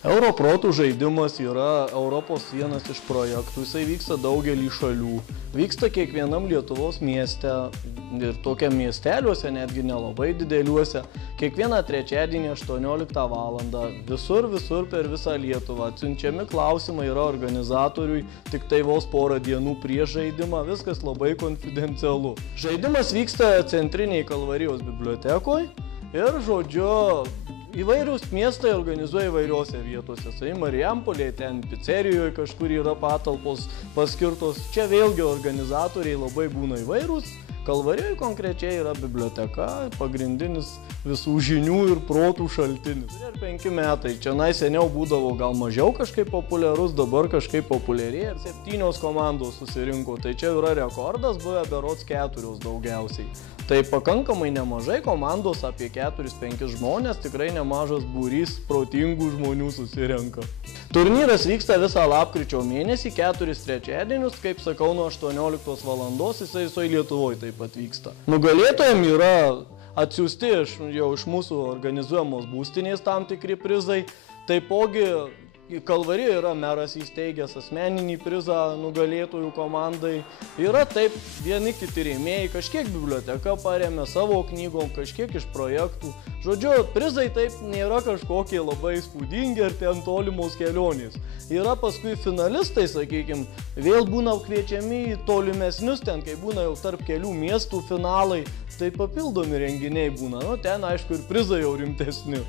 Europrotų žaidimas yra Europos vienas iš projektų, jisai vyksta daugelį šalių, vyksta kiekvienam Lietuvos mieste ir tokia miesteliuose, netgi nelabai dideliuose, kiekvieną trečiadienį 18 valandą, visur per visą Lietuvą, atsiunčiami klausimai yra organizatoriui, tik tai vos porą dienų prieš žaidimą, viskas labai konfidencialu. Žaidimas vyksta centriniai Kalvarijos bibliotekoje ir, žodžiu, įvairius miestai organizuoja įvairiose vietose. Tai Marijampolėje, ten pizzerijoje kažkur yra patalpos paskirtos. Čia vėlgi organizatoriai labai būna įvairūs. Kalvarijoje konkrečiai yra biblioteka, pagrindinis visų žinių ir protų šaltinis. Ir 5 metai. Čia seniau būdavo gal mažiau kažkaip populiarus, dabar kažkaip populiarėja. 7 komandos susirinko. Tai čia yra rekordas, buvę berods 4 daugiausiai. Tai pakankamai nemažai komandos, apie 4-5 žmonės, tikrai nemažas būrys protingų žmonių susirenka. Turnyras vyksta visą lapkričio mėnesį, 4 trečiadienius, kaip sakau, nuo 18 valandos, jisai visoje Lietuvoje taip pat vyksta. Nugalėtojams yra atsiųsti jau iš mūsų organizuojamos būstinės tam tikri prizai, taipogi Kalvarijoje yra meras įsteigęs asmeninį prizą nugalėtojų komandai. Yra taip vieni kiti rėmėjai, kažkiek biblioteka paremė savo knygom, kažkiek iš projektų. Žodžiu, prizai taip nėra kažkokie labai įspūdingi ar ten tolimos kelionės. Yra paskui finalistai, sakykime, vėl būna kviečiami į tolimesnius, ten kai būna jau tarp kelių miestų finalai, tai papildomi renginiai būna. Nu, ten aišku ir prizai jau rimtesni.